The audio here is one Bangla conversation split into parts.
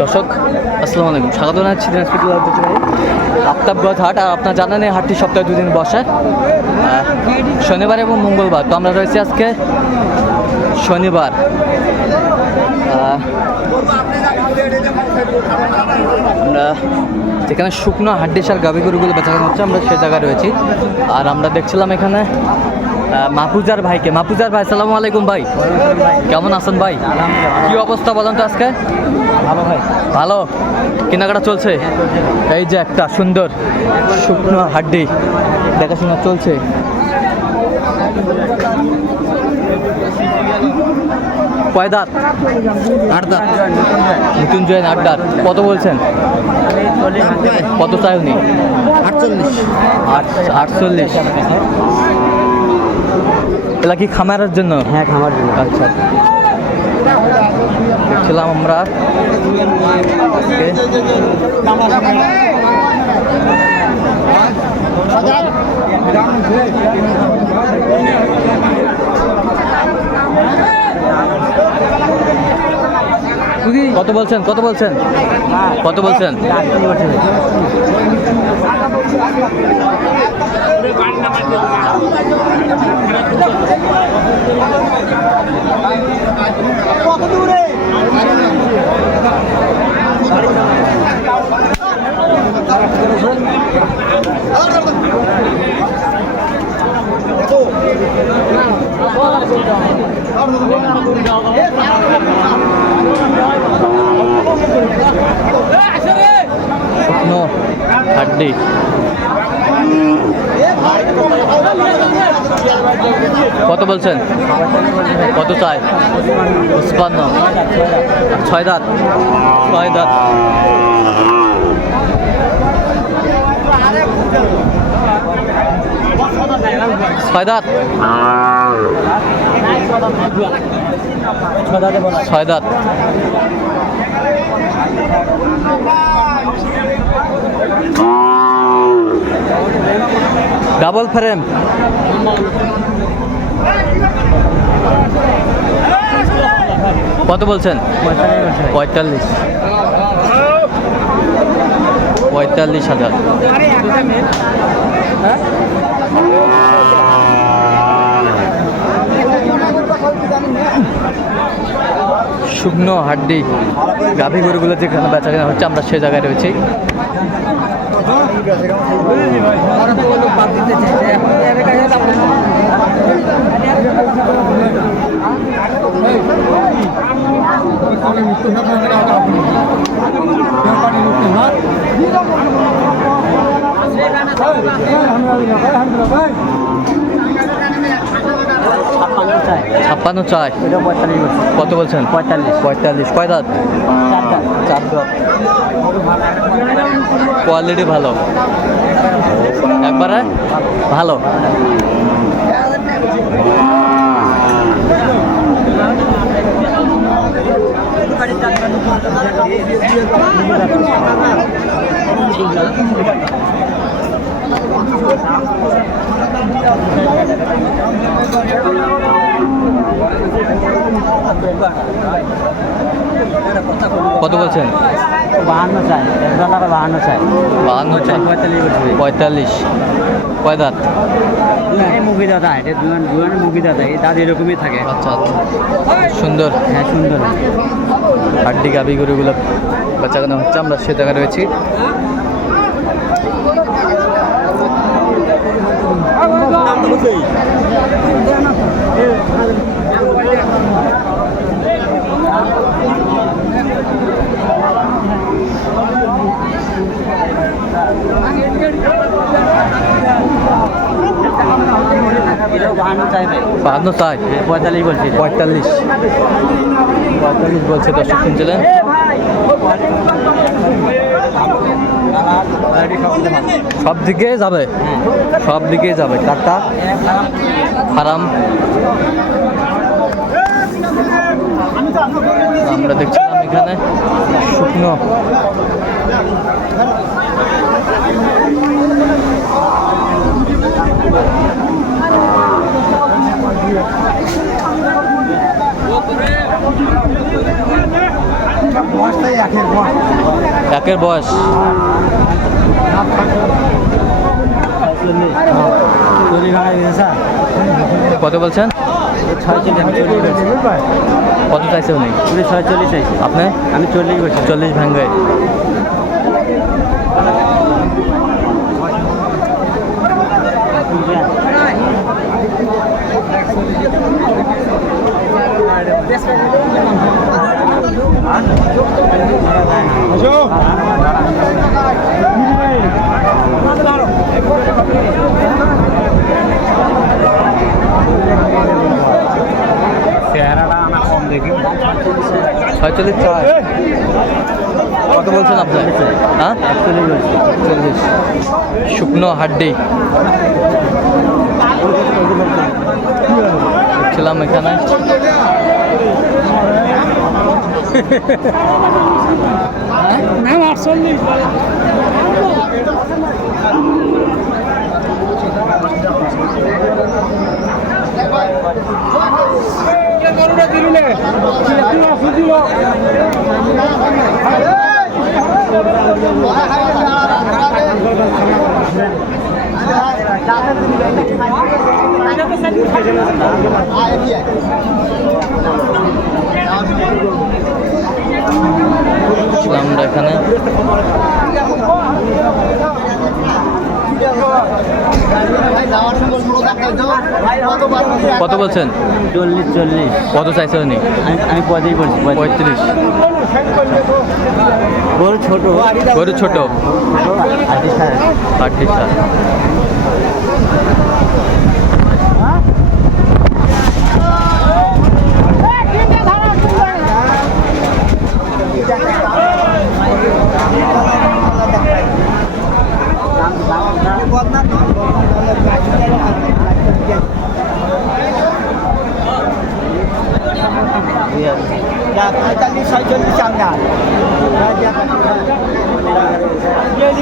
দর্শক, আসসালামু আলাইকুম। স্বাগত জানাচ্ছি দিনাজপুর আফতাবগঞ্জ হাট আর আপনার জানেন এই হাটটি সপ্তাহে দুদিন বসে। শনিবার এবং মঙ্গলবার। তো আমরা রয়েছি আজকে শনিবার। আমরা যেখানে শুকনো হাড্ডিস আর গাভি বেচাকেনা হচ্ছে, আমরা সে জায়গায় রয়েছি। আর আমরা দেখছিলাম এখানে মাহফুজার ভাইকে। মাহফুজার ভাই সালামু আলাইকুম ভাই। কেমন আছেন ভাই? কি অবস্থা বলেন তো আজকে? ভালো ভাই। ভালো? কেনাকাটা চলছে? এই যে একটা সুন্দর শুকনো হাড্ডি। দেখাশোনা চলছে। কয় দাঁত আট দাঁত নতুন জয়েন আট দাঁত কত বলছেন? কত চাই উনি? আটচল্লিশ। আট- আটচল্লিশ। এলা কি খামারের জন্য? হ্যাঁ খামার জন্য। আচ্ছা। দেখছিলাম আমরা। আজকে কত বলছেন কত বলছেন? কত বলছেন? শুকনো হাড্ডি কত বলছেন? কত চাই? পঁচপান্ন। ছয় দাঁত। ছয় দাঁত। ছয় দাঁত? ছয় দাঁত। Double frame. কত বলছেন? পঁয়তাল্লিশ। পঁয়তাল্লিশ হাজার। শুকনো হাড্ডি, গাভী গরুগুলো যেখানে বেচা কেনা হচ্ছে, আমরা সে জায়গায় রয়েছি। ছাপ্পান্ন চাই। কত বলছেন? পঁয়তাল্লিশ। পঁয়তাল্লিশ। কয় দাঁত। চার দাঁত। কোয়ালিটি ভালো। একবারে ভালো। কত বলছেন? বাহান্ন চাই। বাহান্ন চাই। বাহান্ন চাই? পঁয়তাল্লিশ বছর। পঁয়তাল্লিশ। কয় দাঁত? মুভি দাদা এটা দুজনের মুভি দাদা এই দাদা এরকমই থাকে। আচ্ছা আচ্ছা। সুন্দর। হ্যাঁ সুন্দর। হাড্ডি গাভি গরুগুলো বেচাকেনা হচ্ছে আমরা সে জায়গায় রয়েছি। এটাও বাহান্ন চাই ভাই বাহান্ন চাই পঁয়তাল্লিশ বলছি পঁয়তাল্লিশ। পঁয়তাল্লিশ বলছে দর্শক শুনছিলেন। সব দিকে যাবে? সব দিকে যাবে। কাঠটা ফার্ম আমরা দেখছিলাম এখানে শুকনো। একের বয়স। কত বলছেন? কত চাইছে উনি? উনি ছয় চল্লিশ চাইছি আপনি? আমি চল্লিশ বলছি চল্লিশ ভাঙ্গায় ছয়চল্লিশ চার কত বলছেন আপনার হ্যাঁ? চল্লিশ শুকনো হাড্ডি। ছিলাম এখানে ছিলাম আমরা এখানে। কত বলছেন? চল্লিশ চল্লিশ। কত চাইছে উনি? আমি পঁয়ত্রিশ বলছি পঁয়ত্রিশ। গরু ছোট। গরু ছোট। আটি স্যার হাড্ডি সার পঁয়তাল্লিশ ছয়চল্লিশ চাল না কেমন কোথাও খবর তুই গেলি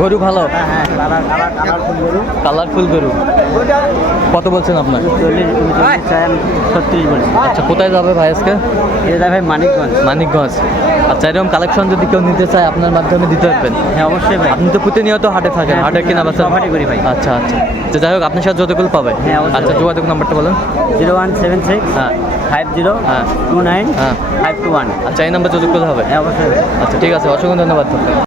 গরু ভালো? হ্যাঁ হ্যাঁ কালার কালার কালারফুল গরু। কত বলছেন আপনার? ছত্রিশ আচ্ছা কোথায় যাবে ভাই আজকে? যাবে মানিকগঞ্জ। মানিকগঞ্জ। আচ্ছা এরকম কালেকশন যদি কেউ নিতে চায় আপনার মাধ্যমে দিতে পারবেন। হ্যাঁ অবশ্যই ভাই। আপনি তো প্রতিনিয়ত হাটে থাকেন হ্যাঁ, হাটে কিনা বেচা। সব হাটে করি ভাই। আচ্ছা আচ্ছা। তো যাই হোক আপনার সাথে যতগুলো পাবে। হ্যাঁ, আচ্ছা যোগাযোগ নাম্বারটা বলুন। জিরো ওয়ান সেভেন সিক্স হ্যাঁ। ফাইভ জিরো হ্যাঁ। টু নাইন হ্যাঁ। Five two one. আচ্ছা এই নাম্বার যোগাযোগ করতে হবে। হ্যাঁ অবশ্যই আচ্ছা ঠিক আছে অসংখ্য ধন্যবাদ।